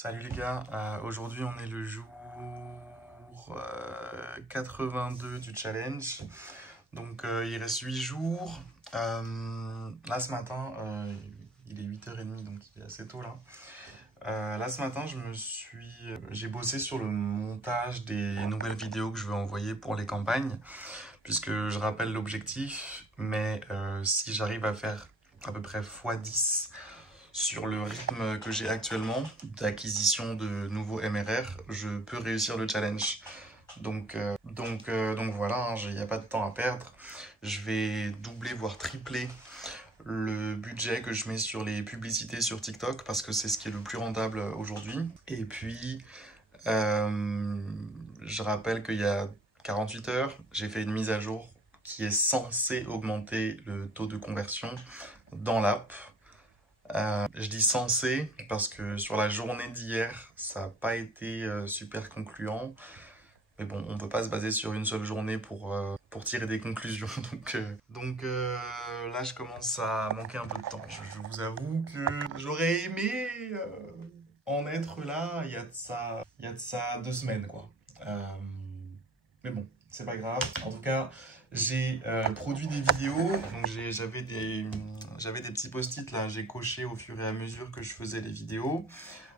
Salut les gars, aujourd'hui on est le jour 82 du challenge, donc il reste 8 jours. Là ce matin, il est 8h30 donc il est assez tôt là. Là ce matin j'ai bossé sur le montage des nouvelles vidéos que je veux envoyer pour les campagnes, puisque je rappelle l'objectif, mais si j'arrive à faire à peu près x10 sur le rythme que j'ai actuellement d'acquisition de nouveaux MRR, je peux réussir le challenge. Donc voilà, il n'y a pas de temps à perdre. Je vais doubler, voire tripler le budget que je mets sur les publicités sur TikTok parce que c'est ce qui est le plus rentable aujourd'hui. Et puis, je rappelle qu'il y a 48 heures, j'ai fait une mise à jour qui est censée augmenter le taux de conversion dans l'app. Je dis censé parce que sur la journée d'hier, ça n'a pas été super concluant. Mais bon, on ne peut pas se baser sur une seule journée pour tirer des conclusions. Donc là, je commence à manquer un peu de temps. Je vous avoue que j'aurais aimé en être là il y a de ça 2 semaines, quoi. Mais bon, c'est pas grave. En tout cas, j'ai produit des vidéos. Donc j'avais des petits post-it là. J'ai coché au fur et à mesure que je faisais les vidéos.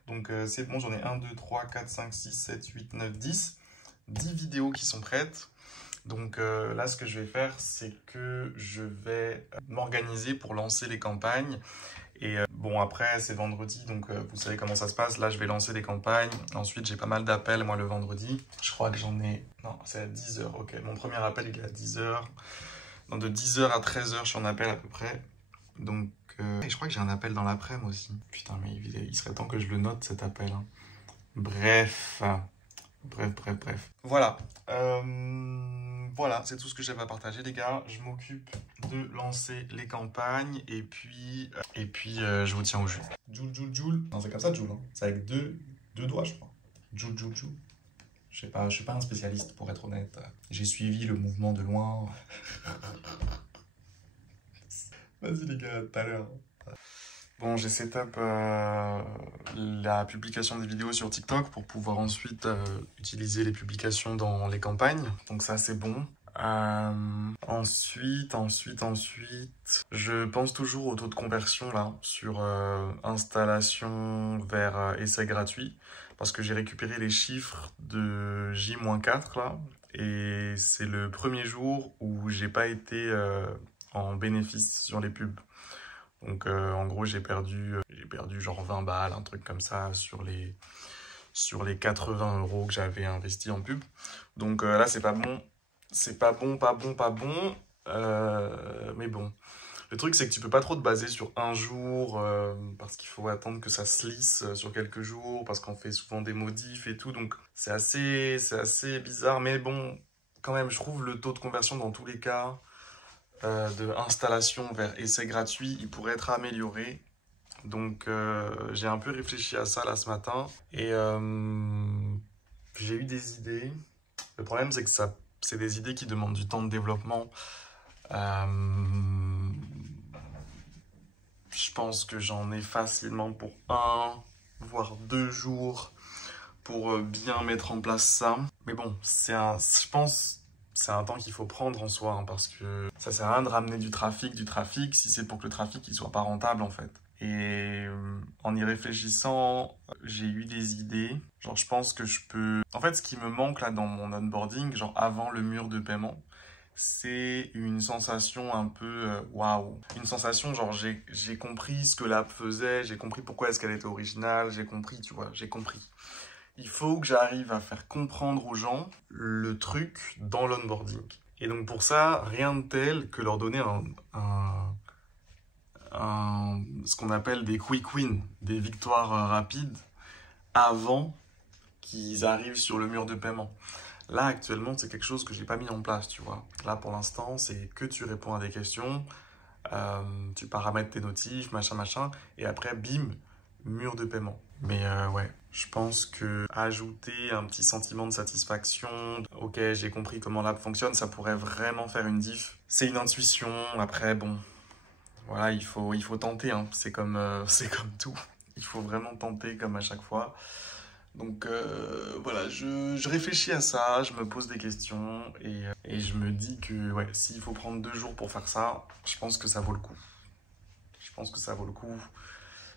Donc c'est bon, j'en ai 1, 2, 3, 4, 5, 6, 7, 8, 9, 10. 10 vidéos qui sont prêtes. Donc là, ce que je vais faire, c'est que je vais m'organiser pour lancer les campagnes. Et bon, après, c'est vendredi, donc vous savez comment ça se passe. Là, je vais lancer les campagnes. Ensuite, j'ai pas mal d'appels, moi, le vendredi. Je crois que j'en ai... Non, c'est à 10h, ok. Mon premier appel, il est à 10h. Donc de 10h à 13h, je suis en appel à peu près. Donc, et je crois que j'ai un appel dans l'après-midi aussi. Putain, mais il serait temps que je le note, cet appel, hein. Bref... Bref. Voilà. Voilà, c'est tout ce que j'avais à partager, les gars. Je m'occupe de lancer les campagnes et puis je vous tiens au jus. Joule. Non, c'est comme ça, Joule. Hein. C'est avec deux doigts, je crois. Joule. Je sais pas, je suis pas un spécialiste, pour être honnête. J'ai suivi le mouvement de loin. Vas-y, les gars, tout à l'heure. Bon, j'ai setup la publication des vidéos sur TikTok pour pouvoir ensuite utiliser les publications dans les campagnes. Donc ça, c'est bon. Ensuite, je pense toujours au taux de conversion là sur installation vers essai gratuit parce que j'ai récupéré les chiffres de J-4 là et c'est le premier jour où j'ai pas été en bénéfice sur les pubs. Donc en gros j'ai perdu genre 20 balles, un truc comme ça sur les 80 € que j'avais investi en pub. Donc là c'est pas bon. C'est pas bon. Mais bon. Le truc c'est que tu peux pas trop te baser sur un jour parce qu'il faut attendre que ça se lisse sur quelques jours parce qu'on fait souvent des modifs et tout. Donc c'est assez bizarre. Mais bon, quand même je trouve le taux de conversion dans tous les cas de installation vers essai gratuit, il pourrait être amélioré. Donc j'ai un peu réfléchi à ça là ce matin et j'ai eu des idées. Le problème c'est que c'est des idées qui demandent du temps de développement. Je pense que j'en ai facilement pour 1 voire 2 jours pour bien mettre en place ça. Mais bon, je pense c'est un temps qu'il faut prendre en soi, hein, parce que ça sert à rien de ramener du trafic si c'est pour que le trafic il soit pas rentable en fait. Et en y réfléchissant, j'ai eu des idées. Genre je pense que je peux... En fait ce qui me manque là dans mon onboarding, genre avant le mur de paiement, c'est une sensation un peu waouh. Une sensation genre j'ai compris ce que l'app faisait, j'ai compris pourquoi est-ce qu'elle était originale, j'ai compris, tu vois, j'ai compris. Il faut que j'arrive à faire comprendre aux gens le truc dans l'onboarding. Et donc pour ça, rien de tel que leur donner ce qu'on appelle des quick wins, des victoires rapides avant qu'ils arrivent sur le mur de paiement. Là, actuellement, c'est quelque chose que j'ai pas mis en place, tu vois. Là, pour l'instant, c'est que tu réponds à des questions, tu paramètres tes notifs, machin, et après, bim, mur de paiement. Mais ouais, je pense que ajouter un petit sentiment de satisfaction, ok, j'ai compris comment l'app fonctionne, ça pourrait vraiment faire une diff. C'est une intuition, après, bon, voilà, il faut tenter, hein. C'est comme tout. Il faut vraiment tenter comme à chaque fois. Donc voilà, je réfléchis à ça, je me pose des questions et je me dis que ouais, s'il faut prendre 2 jours pour faire ça, je pense que ça vaut le coup. Je pense que ça vaut le coup.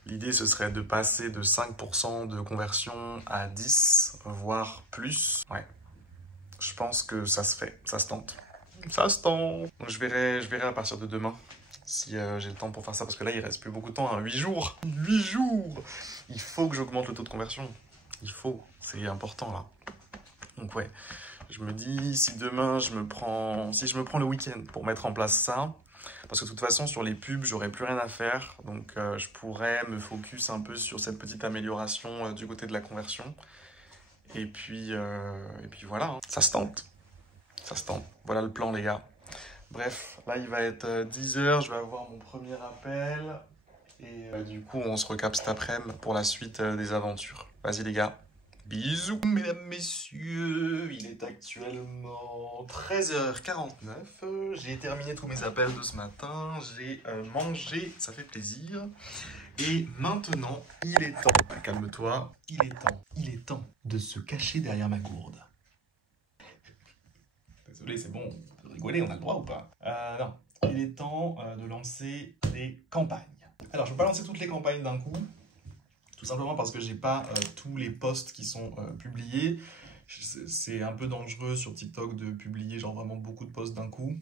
L'idée, ce serait de passer de 5% de conversion à 10, voire plus. Ouais, je pense que ça se fait, ça se tente. Ça se tente. Donc, je verrai à partir de demain si j'ai le temps pour faire ça, parce que là, il reste plus beaucoup de temps, hein. 8 jours. 8 jours. Il faut que j'augmente le taux de conversion. Il faut, c'est important là. Donc ouais, je me dis, si demain, si je me prends le week-end pour mettre en place ça, parce que de toute façon, sur les pubs, j'aurai plus rien à faire. Donc, je pourrais me focus un peu sur cette petite amélioration du côté de la conversion. Et puis voilà, hein. Ça se tente. Ça se tente. Voilà le plan, les gars. Bref, là, il va être 10 h. Je vais avoir mon premier appel. Et du coup, on se recapte cet après-midi pour la suite des aventures. Vas-y, les gars. Bisous, mesdames, messieurs. Il est actuellement 13h49. J'ai terminé tous mes appels de ce matin. J'ai mangé, ça fait plaisir. Et maintenant, il est temps, calme-toi, il est temps de se cacher derrière ma gourde. Désolé, c'est bon, on peut rigoler, on a le droit ou pas? Non, il est temps de lancer des campagnes. Alors, je ne vais pas lancer toutes les campagnes d'un coup. Tout simplement parce que j'ai pas tous les posts qui sont publiés. C'est un peu dangereux sur TikTok de publier genre vraiment beaucoup de posts d'un coup.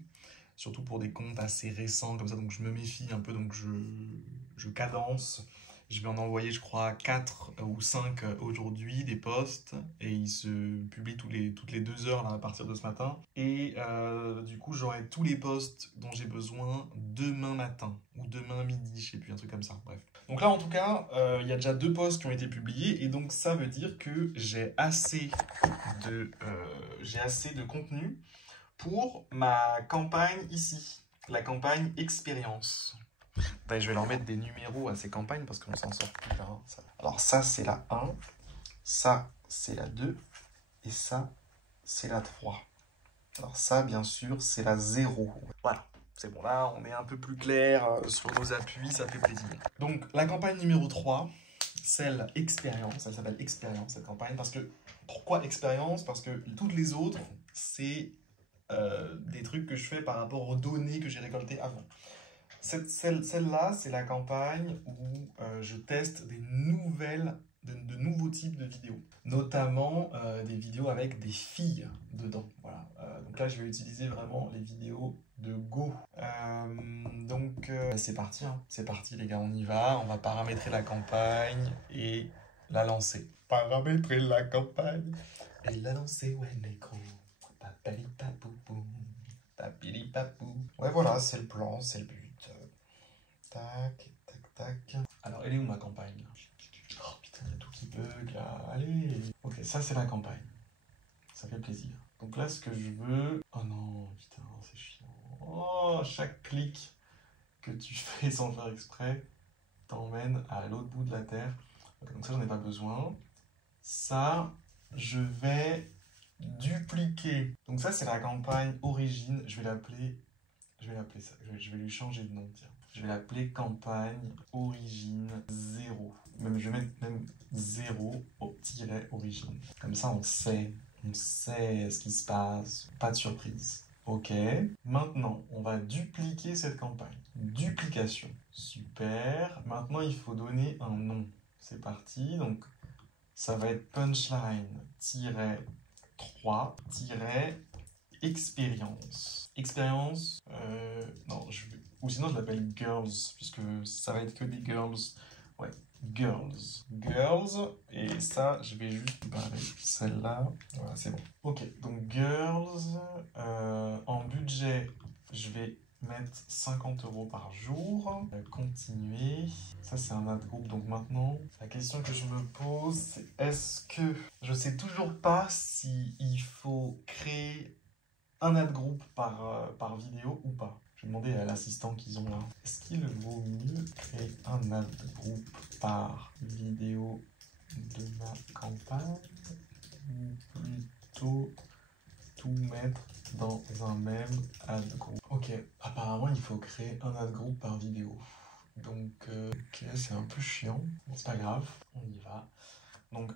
Surtout pour des comptes assez récents comme ça. Donc je me méfie un peu, donc je cadence. Je vais en envoyer, je crois, 4 ou 5 aujourd'hui, des posts. Et ils se publient toutes les 2 heures là, à partir de ce matin. Et du coup, j'aurai tous les posts dont j'ai besoin demain matin. Ou demain midi, je sais plus, un truc comme ça. Bref. Donc là, en tout cas, il y a déjà 2 posts qui ont été publiés. Et donc, ça veut dire que j'ai assez de contenu pour ma campagne ici. La campagne expérience. Je vais leur mettre des numéros à ces campagnes parce qu'on s'en sort plus là. Alors ça, c'est la 1. Ça, c'est la 2. Et ça, c'est la 3. Alors ça, bien sûr, c'est la 0. Voilà. C'est bon, là, on est un peu plus clair sur nos appuis, ça fait plaisir. Donc, la campagne numéro 3, celle expérience, elle s'appelle expérience, cette campagne. Parce que, pourquoi expérience? Parce que toutes les autres, c'est des trucs que je fais par rapport aux données que j'ai récoltées avant. Celle-là, c'est la campagne où je teste de nouveaux types de vidéos, notamment des vidéos avec des filles dedans. Voilà. Donc là, je vais utiliser vraiment les vidéos de Go. C'est parti, hein. C'est parti, les gars, on y va. On va paramétrer la campagne et la lancer. Paramétrer la campagne et la lancer, ouais, Neko. Papalipapou. Papilipapou. Ouais, voilà, c'est le plan, c'est le but. Tac, tac, tac. Alors, elle est où ma campagne? Oh putain, il y a tout qui bug là. Allez. Ok, ça c'est la campagne. Ça fait plaisir. Donc là, ce que je veux... Oh non, putain, c'est chiant. Oh, chaque clic que tu fais sans faire exprès t'emmène à l'autre bout de la terre. Okay, donc ça, j'en ai pas besoin. Ça, je vais dupliquer. Donc ça, c'est la campagne origine. Je vais l'appeler ça. Je vais lui changer de nom, tiens. Je vais l'appeler campagne origine 0. Je vais mettre même 0 au tiret origine. Comme ça, on sait ce qui se passe. Pas de surprise. Ok. Maintenant, on va dupliquer cette campagne. Duplication. Super. Maintenant, il faut donner un nom. C'est parti. Donc, ça va être punchline-3- expérience. Expérience, non, ou sinon je l'appelle girls, puisque ça va être que des girls. Ouais, girls. Girls, et ça, je vais juste barrer celle-là. Voilà, c'est bon. Ok, donc girls, en budget, je vais mettre 50 € par jour. Continuer. Ça, c'est un ad group. Donc maintenant, la question que je me pose, c'est est-ce que... Je sais toujours pas si il faut créer un ad group par vidéo ou pas. Je vais demander à l'assistant qu'ils ont là. Est-ce qu'il vaut mieux créer un ad group par vidéo de ma campagne ou plutôt tout mettre dans un même ad group? Ok, apparemment il faut créer un ad group par vidéo. Donc, qu'est-ce c'est un peu chiant. C'est pas grave, on y va. Donc,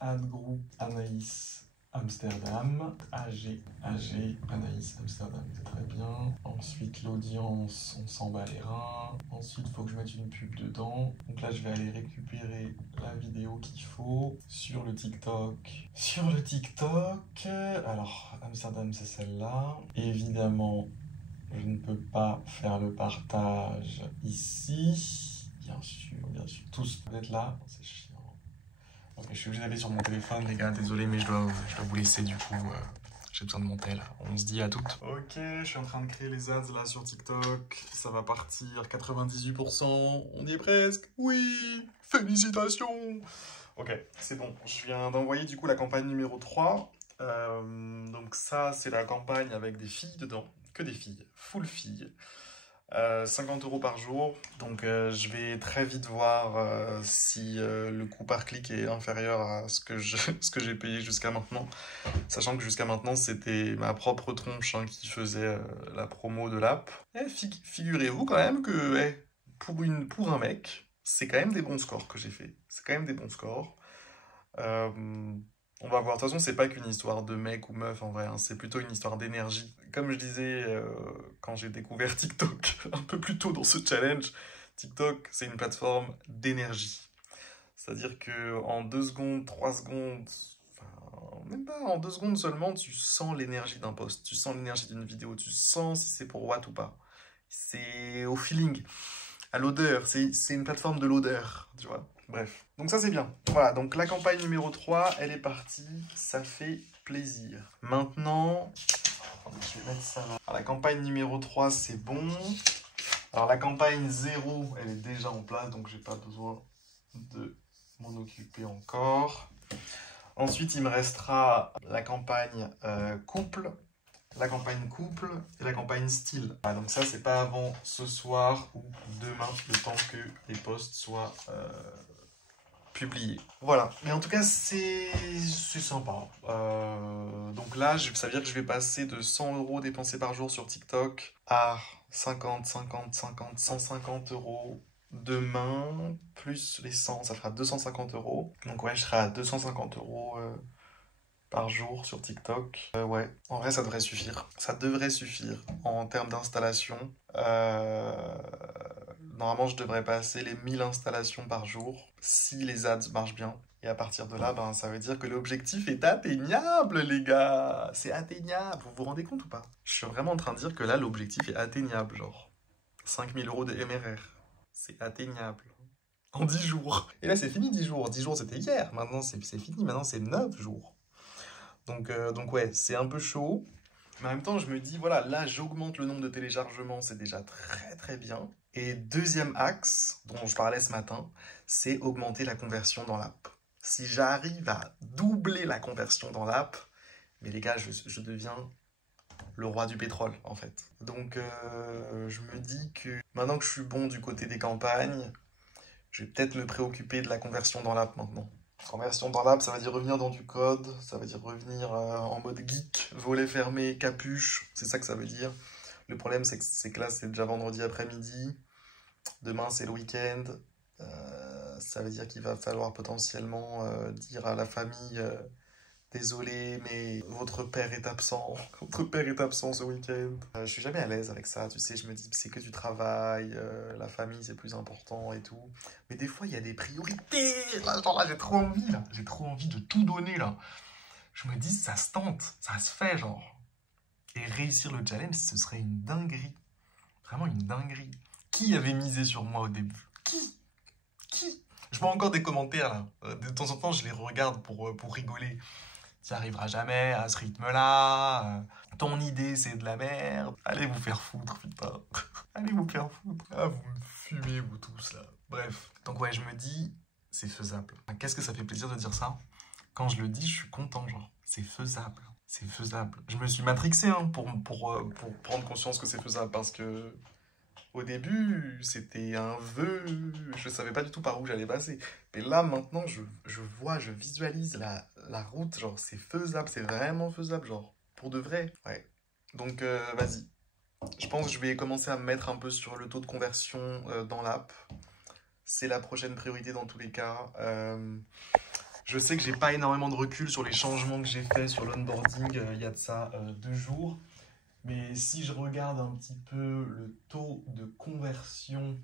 Ad Group Anaïs Amsterdam, AG, Anaïs Amsterdam, c'est très bien. Ensuite, l'audience, on s'en bat les reins. Ensuite, il faut que je mette une pub dedans. Donc là, je vais aller récupérer la vidéo qu'il faut sur le TikTok. Sur le TikTok, alors, Amsterdam, c'est celle-là. Évidemment, je ne peux pas faire le partage ici. Bien sûr, tous être là. C'est chiant. Ok, je suis obligé d'aller sur mon téléphone, les gars, désolé, mais je dois vous laisser du coup. J'ai besoin de mon tel. On se dit à toutes. Ok, je suis en train de créer les ads là sur TikTok. Ça va partir 98%. On y est presque. Oui, félicitations. Ok, c'est bon. Je viens d'envoyer du coup la campagne numéro 3. Donc ça, c'est la campagne avec des filles dedans. Que des filles, full filles. 50 € par jour, donc je vais très vite voir si le coût par clic est inférieur à ce que j'ai payé jusqu'à maintenant, sachant que jusqu'à maintenant c'était ma propre tronche qui faisait la promo de l'app. Figurez-vous quand même que pour un mec, c'est quand même des bons scores que j'ai fait, c'est quand même des bons scores. On va voir, de toute façon c'est pas qu'une histoire de mec ou meuf en vrai, c'est plutôt une histoire d'énergie. Comme je disais quand j'ai découvert TikTok un peu plus tôt dans ce challenge, TikTok c'est une plateforme d'énergie. C'est-à-dire que en 2 secondes, 3 secondes, enfin même pas en 2 secondes seulement, tu sens l'énergie d'un post, tu sens l'énergie d'une vidéo, tu sens si c'est pour Watt ou pas. C'est au feeling, à l'odeur, c'est une plateforme de l'odeur, tu vois. Bref, donc ça c'est bien. Voilà, donc la campagne numéro 3, elle est partie, ça fait plaisir. Maintenant, je vais mettre ça là. Alors, la campagne numéro 3, c'est bon. Alors la campagne 0, elle est déjà en place, donc j'ai pas besoin de m'en occuper encore. Ensuite, il me restera la campagne couple, la campagne couple et la campagne style. Ah, donc ça, c'est pas avant ce soir ou demain, le temps que les posts soient publiés. Voilà, mais en tout cas, c'est sympa. Donc là, ça veut dire que je vais passer de 100 € dépensés par jour sur TikTok à 50, 50, 50, 150 € demain, plus les 100, ça fera 250 €. Donc ouais, je serai à 250 € par jour sur TikTok. Ouais, en vrai, ça devrait suffire. Ça devrait suffire en termes d'installation. Normalement, je devrais passer les 1000 installations par jour si les ads marchent bien. Et à partir de là, ben, ça veut dire que l'objectif est atteignable, les gars. C'est atteignable. Vous vous rendez compte ou pas? Je suis vraiment en train de dire que là, l'objectif est atteignable. Genre, 5000 € de MRR. C'est atteignable. En 10 jours. Et là, c'est fini 10 jours. 10 jours, c'était hier. Maintenant, c'est fini. Maintenant, c'est 9 jours. Donc ouais, c'est un peu chaud. Mais en même temps, je me dis, voilà, là, j'augmente le nombre de téléchargements, c'est déjà très très bien. Et deuxième axe, dont je parlais ce matin, c'est augmenter la conversion dans l'app. Si j'arrive à doubler la conversion dans l'app, mais les gars, je deviens le roi du pétrole, en fait. Donc, je me dis que maintenant que je suis bon du côté des campagnes, je vais peut-être me préoccuper de la conversion dans l'app maintenant. Conversion dans l'app, ça veut dire revenir dans du code, ça veut dire revenir en mode geek, volet fermé, capuche, c'est ça que ça veut dire. Le problème, c'est que là, c'est déjà vendredi après-midi, demain, c'est le week-end. Ça veut dire qu'il va falloir potentiellement dire à la famille désolé, mais votre père est absent. Votre père est absent ce week-end. Je suis jamais à l'aise avec ça, tu sais, je me dis c'est que du travail, la famille c'est plus important et tout. Mais des fois, il y a des priorités. Là, genre là, j'ai trop envie, là. J'ai trop envie de tout donner, là. Je me dis, ça se tente, ça se fait, genre. Et réussir le challenge, ce serait une dinguerie. Vraiment une dinguerie. Qui avait misé sur moi au début? Qui? Je vois encore des commentaires, là. De temps en temps, je les regarde pour rigoler. Tu n'y arriveras jamais à ce rythme-là. Ton idée, c'est de la merde. Allez vous faire foutre, putain. Allez vous faire foutre. Ah, vous me fumez, vous tous, là. Bref. Donc ouais, je me dis, c'est faisable. Qu'est-ce que ça fait plaisir de dire ça? Quand je le dis, je suis content, genre. C'est faisable. C'est faisable. Je me suis matrixé pour prendre conscience que c'est faisable, parce que au début, c'était un vœu, je savais pas du tout par où j'allais passer. Mais là, maintenant, je vois, je visualise la route, genre, c'est faisable, c'est vraiment faisable, genre, pour de vrai. Ouais. Donc, vas-y. Je pense que je vais commencer à me mettre un peu sur le taux de conversion dans l'app. c'est la prochaine priorité dans tous les cas. Je sais que j'ai pas énormément de recul sur les changements que j'ai faits sur l'onboarding il y a de ça 2 jours. Mais si je regarde un petit peu le taux de conversion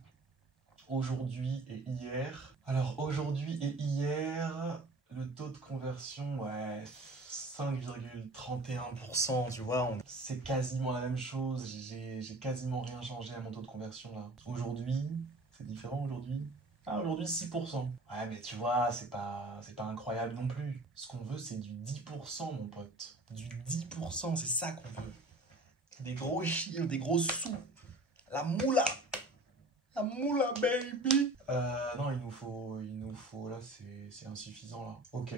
aujourd'hui et hier. Alors aujourd'hui et hier, le taux de conversion, ouais, 5,31%, tu vois, c'est quasiment la même chose. J'ai quasiment rien changé à mon taux de conversion là. Aujourd'hui, c'est différent aujourd'hui. Ah, aujourd'hui 6%. Ouais, mais tu vois, c'est pas incroyable non plus. Ce qu'on veut, c'est du 10%, mon pote. Du 10%, c'est ça qu'on veut. Des gros chiffres, des gros sous. La moula! La moula, baby! Non, il nous faut, là, c'est insuffisant, là. Ok.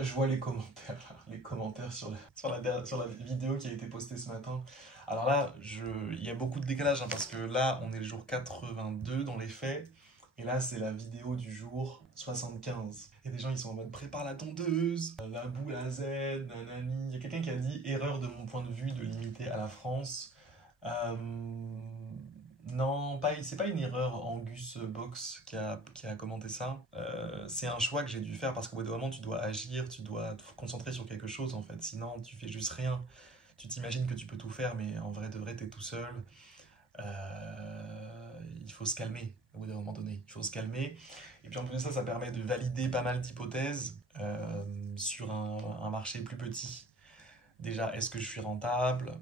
Je vois les commentaires, là. Les commentaires sur la vidéo qui a été postée ce matin. Alors là, il y a beaucoup de décalage, hein, parce que là, on est le jour 82 dans les faits. Et là, c'est la vidéo du jour 75. Et des gens, ils sont en mode prépare la tondeuse, la boule à Z, nanani. Il y a quelqu'un qui a dit erreur de mon point de vue de limiter à la France. Non, c'est pas une erreur Angus Box qui a commenté ça. C'est un choix que j'ai dû faire parce qu'au bout d'un moment, tu dois agir, tu dois te concentrer sur quelque chose en fait. Sinon, tu fais juste rien. Tu t'imagines que tu peux tout faire, mais en vrai de vrai, t'es tout seul. Il faut se calmer au bout d'un moment donné. Il faut se calmer. Et puis en plus de ça, ça permet de valider pas mal d'hypothèses sur un marché plus petit. Déjà, est-ce que je suis rentable?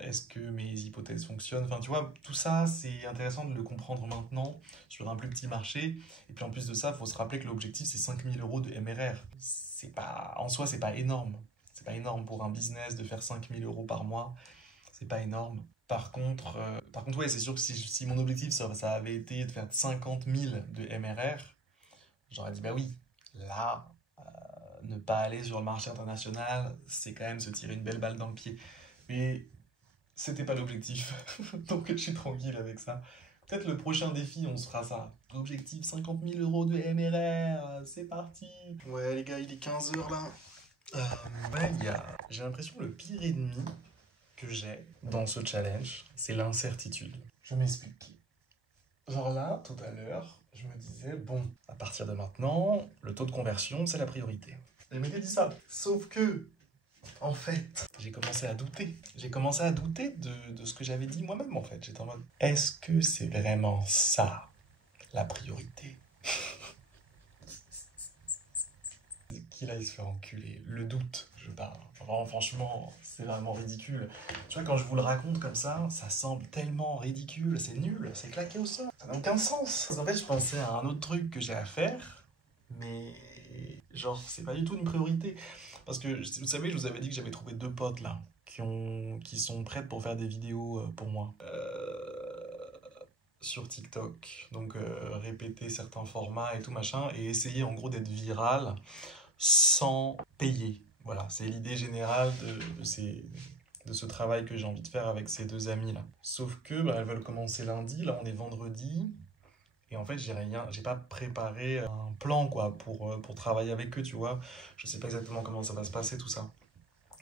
Est-ce que mes hypothèses fonctionnent? Enfin, tu vois, tout ça, c'est intéressant de le comprendre maintenant sur un plus petit marché. Et puis en plus de ça, il faut se rappeler que l'objectif, c'est 5 000 euros de MRR. En soi, c'est pas énorme. C'est pas énorme pour un business de faire 5 000 euros par mois. C'est pas énorme. Par contre, ouais, c'est sûr que si mon objectif, ça avait été de faire 50 000 de MRR, j'aurais dit, bah oui, là, ne pas aller sur le marché international, c'est quand même se tirer une belle balle dans le pied. Mais c'était pas l'objectif, donc je suis tranquille avec ça. Peut-être le prochain défi, on se fera ça. Objectif 50 000 euros de MRR, c'est parti. Ouais les gars, il est 15h là. J'ai l'impression que le pire ennemi que j'ai dans ce challenge, c'est l'incertitude. Je m'explique. Genre là, tout à l'heure, je me disais, bon, à partir de maintenant, le taux de conversion, c'est la priorité. Je m'étais dit ça. Sauf que, en fait, j'ai commencé à douter. J'ai commencé à douter de ce que j'avais dit moi-même, en fait. J'étais en mode, est-ce que c'est vraiment ça, la priorité? Qui là, il se fait enculer? Le doute, je parle. Vraiment, franchement, c'est vraiment ridicule. Tu vois, quand je vous le raconte comme ça semble tellement ridicule, c'est nul, c'est claqué au sol. Ça n'a aucun sens. En fait, je pensais à un autre truc que j'ai à faire, mais genre, c'est pas du tout une priorité. Parce que, vous savez, je vous avais dit que j'avais trouvé 2 potes là, qui sont prêtes pour faire des vidéos pour moi. Sur TikTok. Donc, répéter certains formats et tout machin, et essayer en gros d'être viral sans payer. Voilà, c'est l'idée générale de ce travail que j'ai envie de faire avec ces 2 amis là. Sauf que elles veulent commencer lundi, là on est vendredi, et en fait j'ai pas préparé un plan quoi pour travailler avec eux, tu vois. Je sais pas exactement comment ça va se passer tout ça.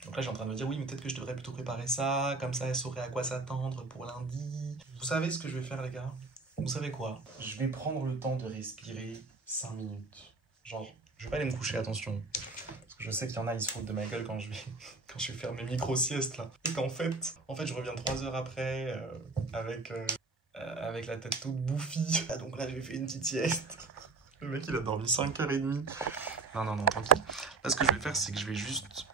Donc là je suis en train de me dire oui mais peut-être que je devrais plutôt préparer ça, comme ça elles sauraient à quoi s'attendre pour lundi. Vous savez ce que je vais faire les gars? Vous savez quoi? Je vais prendre le temps de respirer 5 minutes. Genre, je vais pas aller me coucher, attention. Parce que je sais qu'il y en a, ils se foutent de ma gueule quand je vais faire mes micro-siestes là. Et qu'en fait, je reviens 3 heures après avec la tête toute bouffie. Ah, donc là, j'ai fait une petite sieste. Le mec, il a dormi 5h30. Non, tranquille. Là, ce que je vais faire, c'est que je vais juste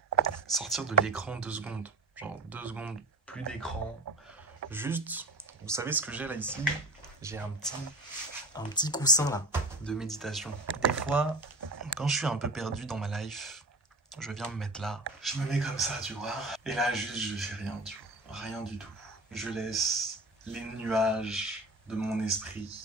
sortir de l'écran 2 secondes. Genre 2 secondes, plus d'écran. Juste, vous savez ce que j'ai là ici? J'ai un petit coussin là de méditation. Des fois, quand je suis un peu perdu dans ma life, je viens me mettre là. Je me mets comme ça, tu vois. Et là, juste, je fais rien, tu vois. Rien du tout. Je laisse les nuages de mon esprit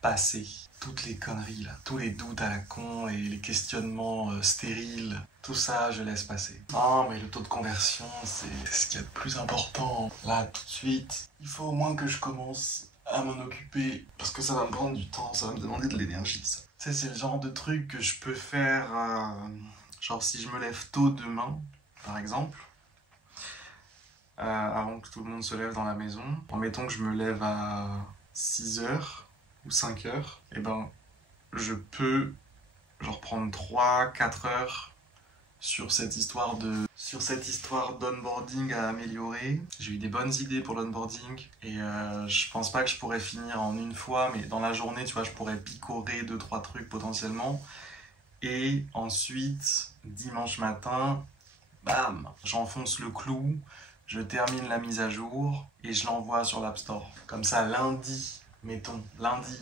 passer. Toutes les conneries là, tous les doutes à la con et les questionnements stériles. Tout ça, je laisse passer. Non, mais le taux de conversion, c'est ce qu'il y a de plus important. Là, tout de suite, il faut au moins que je commence à m'en occuper, parce que ça va me prendre du temps, ça va me demander de l'énergie, ça. Tu sais, c'est le genre de truc que je peux faire, genre si je me lève tôt demain, par exemple, avant que tout le monde se lève dans la maison, en mettant que je me lève à 6h, ou 5 heures, et ben je peux genre prendre 3-4 heures sur cette histoire d'onboarding à améliorer. J'ai eu des bonnes idées pour l'onboarding et je pense pas que je pourrais finir en une fois, mais dans la journée, tu vois, je pourrais picorer 2-3 trucs potentiellement. Et ensuite, dimanche matin, bam, j'enfonce le clou, je termine la mise à jour et je l'envoie sur l'App Store. Comme ça, lundi, mettons, lundi,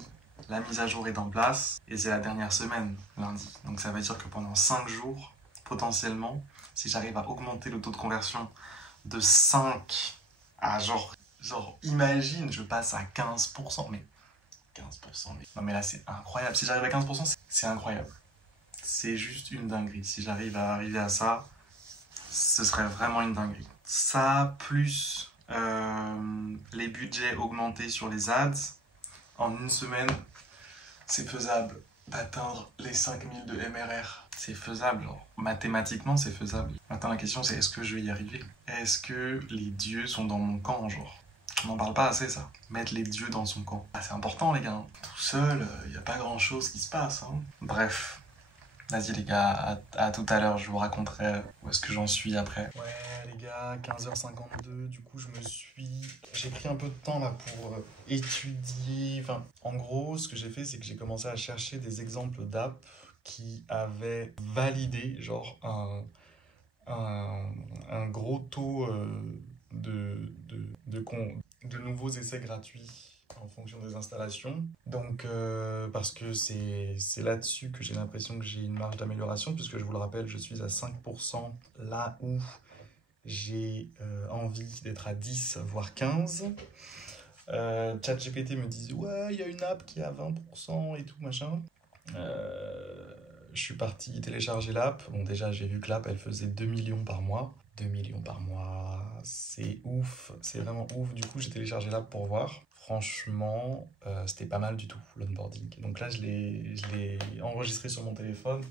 la mise à jour est en place et c'est la dernière semaine, lundi. Donc ça veut dire que pendant 5 jours, potentiellement, si j'arrive à augmenter le taux de conversion de 5 à genre imagine, je passe à 15%, mais 15%, mais... Non mais là c'est incroyable, si j'arrive à 15%, c'est incroyable. C'est juste une dinguerie, si j'arrive à arriver à ça, ce serait vraiment une dinguerie. Ça, plus les budgets augmentés sur les ads, en une semaine, c'est faisable d'atteindre les 5000 de MRR. C'est faisable, genre. Mathématiquement, c'est faisable. Maintenant, la question, c'est est-ce que je vais y arriver? Est-ce que les dieux sont dans mon camp, genre? On n'en parle pas assez, ça. Mettre les dieux dans son camp. Ah, c'est important, les gars. Tout seul, il n'y a pas grand-chose qui se passe. Hein. Bref. Vas-y, les gars, à tout à l'heure. Je vous raconterai où est-ce que j'en suis après. Ouais, les gars, 15h52. Du coup, j'ai pris un peu de temps, là, pour étudier. Enfin, en gros, ce que j'ai fait, c'est que j'ai commencé à chercher des exemples d'apps qui avaient validé, genre, un gros taux de nouveaux essais gratuits en fonction des installations. Donc, parce que c'est là-dessus que j'ai l'impression que j'ai une marge d'amélioration, puisque je vous le rappelle, je suis à 5%, là où j'ai envie d'être à 10, voire 15. ChatGPT me dit, ouais, il y a une app qui est à 20% et tout, machin. Je suis parti télécharger l'app. Bon, déjà, j'ai vu que l'app, elle faisait 2 millions par mois. 2 millions par mois, c'est ouf, c'est vraiment ouf. Du coup, j'ai téléchargé l'app pour voir. Franchement, c'était pas mal du tout, l'onboarding. Donc là, je l'ai enregistré sur mon téléphone.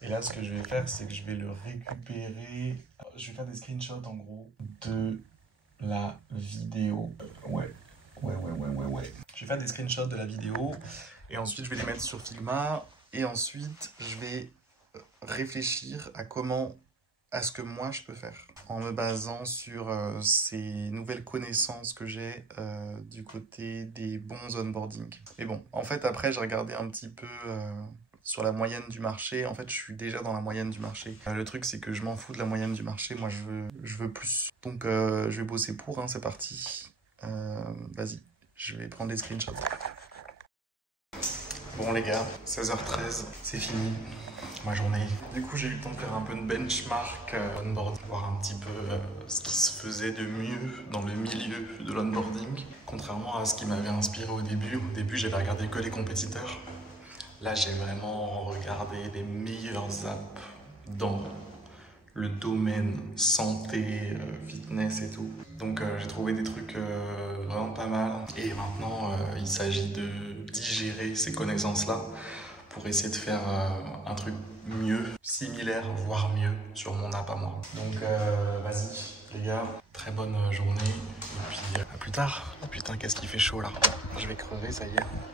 Et là, ce que je vais faire, c'est que je vais le récupérer. Je vais faire des screenshots, en gros, de la vidéo. Ouais. Je vais faire des screenshots de la vidéo. Et ensuite, je vais les mettre sur Figma. Et ensuite, je vais réfléchir à ce que moi je peux faire en me basant sur ces nouvelles connaissances que j'ai du côté des bons onboarding. Mais bon, en fait, après, j'ai regardé un petit peu sur la moyenne du marché. En fait, je suis déjà dans la moyenne du marché. Le truc, c'est que je m'en fous de la moyenne du marché. Moi, je veux plus. Donc, je vais bosser pour, hein, c'est parti. Vas-y, je vais prendre des screenshots. Bon les gars, 16h13, c'est fini, ma journée. Du coup, j'ai eu le temps de faire un peu de benchmark onboard, voir un petit peu ce qui se faisait de mieux dans le milieu de l'onboarding. Contrairement à ce qui m'avait inspiré au début. Au début, j'avais regardé que les compétiteurs. Là, j'ai vraiment regardé les meilleures apps dans le domaine santé, fitness et tout. Donc j'ai trouvé des trucs vraiment pas mal. Et maintenant, il s'agit de digérer ces connaissances-là pour essayer de faire un truc mieux, similaire, voire mieux sur mon app à moi. Donc vas-y les gars, très bonne journée et puis à plus tard. Oh putain, qu'est-ce qu'il fait chaud là. Je vais crever, ça y est.